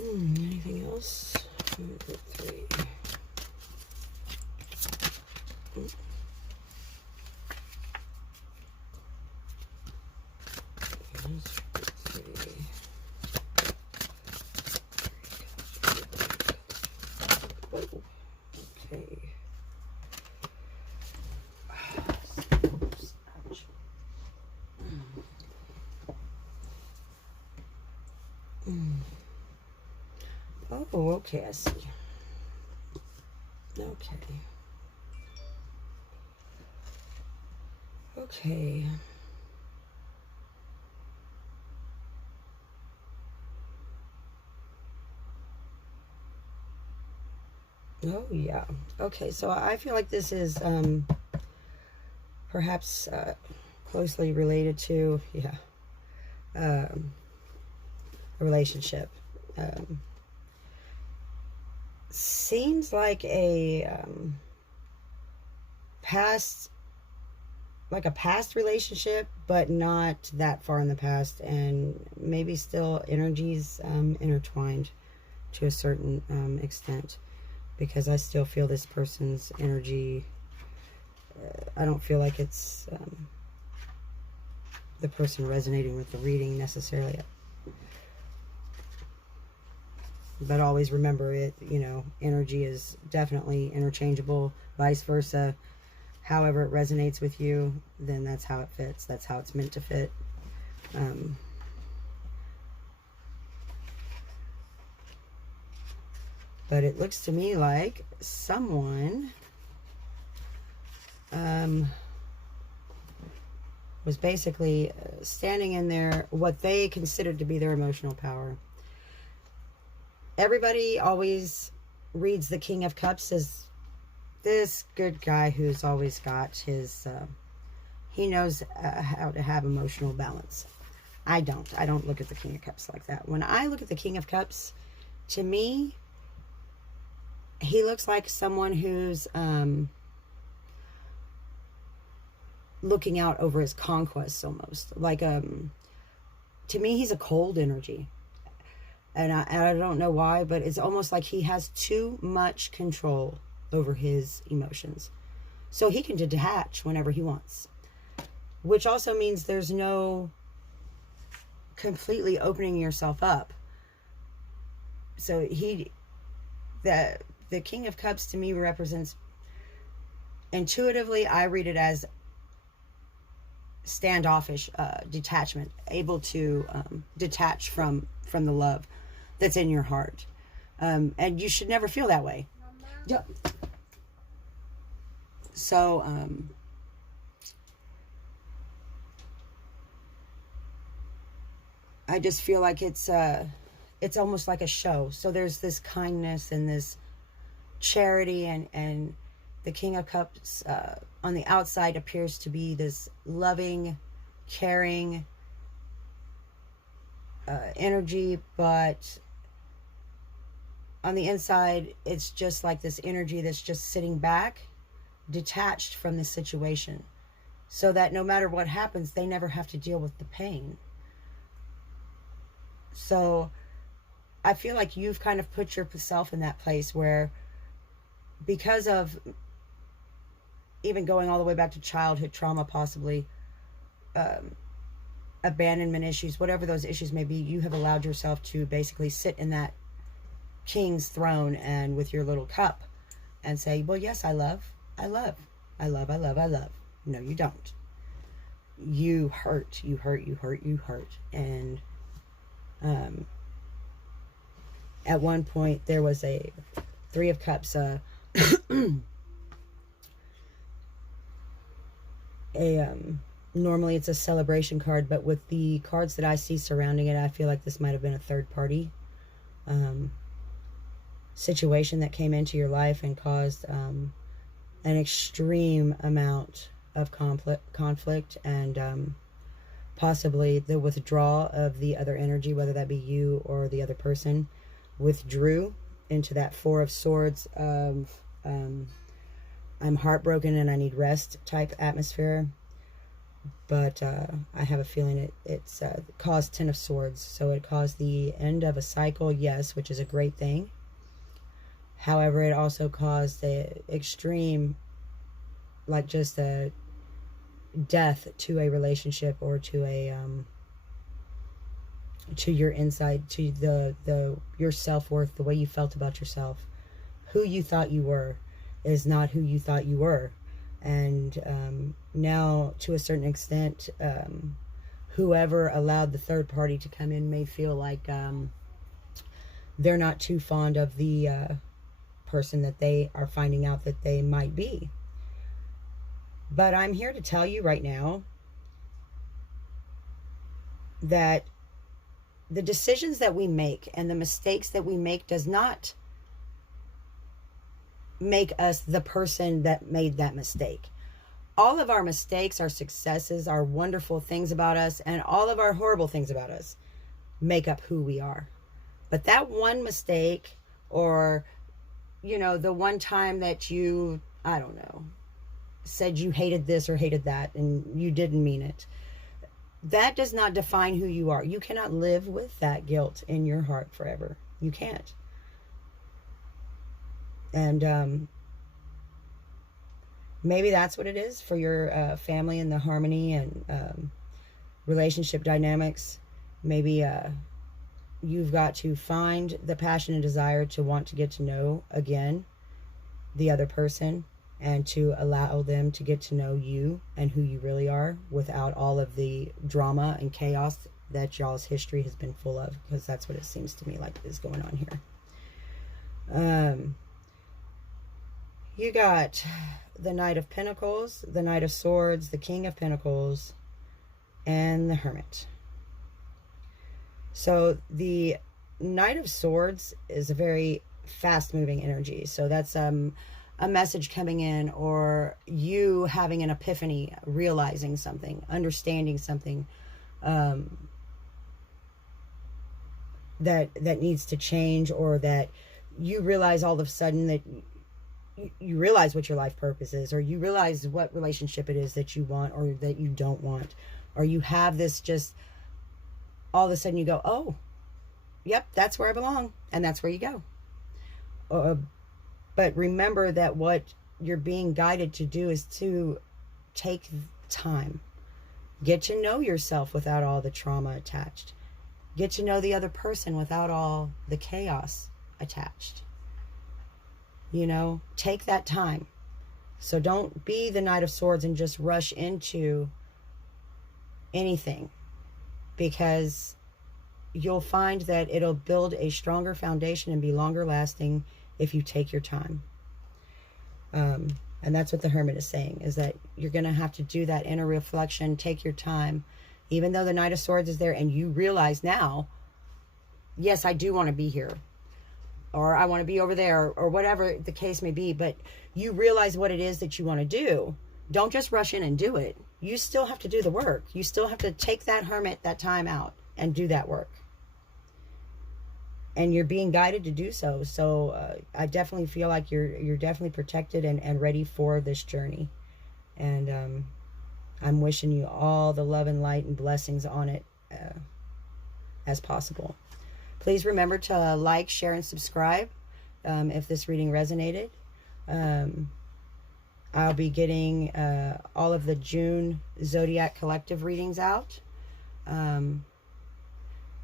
Anything else? Group 3. Okay. Ouch. Okay, I see. Okay. Okay. Oh, yeah. Okay, so I feel like this is perhaps closely related to, yeah, a relationship. Seems like a past, like a past relationship, but not that far in the past, and maybe still energies intertwined to a certain extent, because I still feel this person's energy. I don't feel like it's the person resonating with the reading necessarily. But always remember it, you know, energy is definitely interchangeable, vice versa. However it resonates with you, then that's how it fits. That's how it's meant to fit. But it looks to me like someone was basically standing in their, what they considered to be their emotional power. Everybody always reads the King of Cups as this good guy who's always got his, he knows how to have emotional balance. I don't look at the King of Cups like that. When I look at the King of Cups, to me, he looks like someone who's looking out over his conquests almost. Like, to me, he's a cold energy. And I don't know why, but it's almost like he has too much control over his emotions. So he can detach whenever he wants. Which also means there's no completely opening yourself up. So the King of Cups to me represents, intuitively, I read it as standoffish detachment, able to detach from the love that's in your heart. And you should never feel that way. So I just feel like it's almost like a show. So there's this kindness and this charity, and the King of Cups on the outside appears to be this loving, caring energy, but on the inside it's just like this energy that's just sitting back, detached from the situation, so that no matter what happens, they never have to deal with the pain. So I feel like you've kind of put yourself in that place where, because of even going all the way back to childhood trauma, possibly abandonment issues, whatever those issues may be, you have allowed yourself to basically sit in that king's throne and with your little cup and say, well, yes, I love. No, you don't. You hurt. And at one point there was a Three of Cups, normally it's a celebration card, but with the cards that I see surrounding it, I feel like this might have been a third party situation that came into your life and caused an extreme amount of conflict and possibly the withdrawal of the other energy, whether that be you or the other person, withdrew into that Four of Swords of I'm heartbroken and I need rest type atmosphere. But I have a feeling it's caused Ten of Swords. So it caused the end of a cycle, yes, which is a great thing. However, it also caused a extreme, like just a death to a relationship, or to a to your inside, to the your self-worth, the way you felt about yourself. Who you thought you were is not who you thought you were. And now, to a certain extent, whoever allowed the third party to come in may feel like they're not too fond of the person that they are finding out that they might be. But I'm here to tell you right now that the decisions that we make and the mistakes that we make does not make us the person that made that mistake. All of our mistakes, our successes, our wonderful things about us, and all of our horrible things about us make up who we are. But that one mistake, or, you know, the one time that you, I don't know, said you hated this or hated that and you didn't mean it, that does not define who you are. You cannot live with that guilt in your heart forever. You can't. And maybe that's what it is for your family and the harmony and relationship dynamics. Maybe you've got to find the passion and desire to want to get to know again the other person, and to allow them to get to know you and who you really are without all of the drama and chaos that y'all's history has been full of, because that's what it seems to me like is going on here. You got the Knight of Pentacles, the Knight of Swords, the King of Pentacles, and the Hermit. So the Knight of Swords is a very fast-moving energy. So that's a message coming in, or you having an epiphany, realizing something, understanding something that needs to change, or that you realize all of a sudden that you realize what your life purpose is, or you realize what relationship it is that you want or that you don't want, or you have this just all of a sudden you go, oh, yep, that's where I belong, and that's where you go. But remember that what you're being guided to do is to take time. Get to know yourself without all the trauma attached. Get to know the other person without all the chaos attached. You know, take that time. So don't be the Knight of Swords and just rush into anything, because you'll find that it'll build a stronger foundation and be longer lasting if you take your time. And that's what the Hermit is saying, is that you're going to have to do that inner reflection, take your time, even though the Knight of Swords is there and you realize now, yes, I do want to be here, or I want to be over there, or whatever the case may be, but you realize what it is that you want to do. Don't just rush in and do it. You still have to do the work. You still have to take that Hermit, that time out, and do that work. And you're being guided to do so. So I definitely feel like you're definitely protected and ready for this journey. And I'm wishing you all the love and light and blessings on it as possible. Please remember to like, share, and subscribe if this reading resonated. I'll be getting all of the June Zodiac Collective readings out.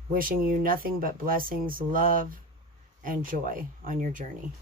Wishing you nothing but blessings, love, and joy on your journey.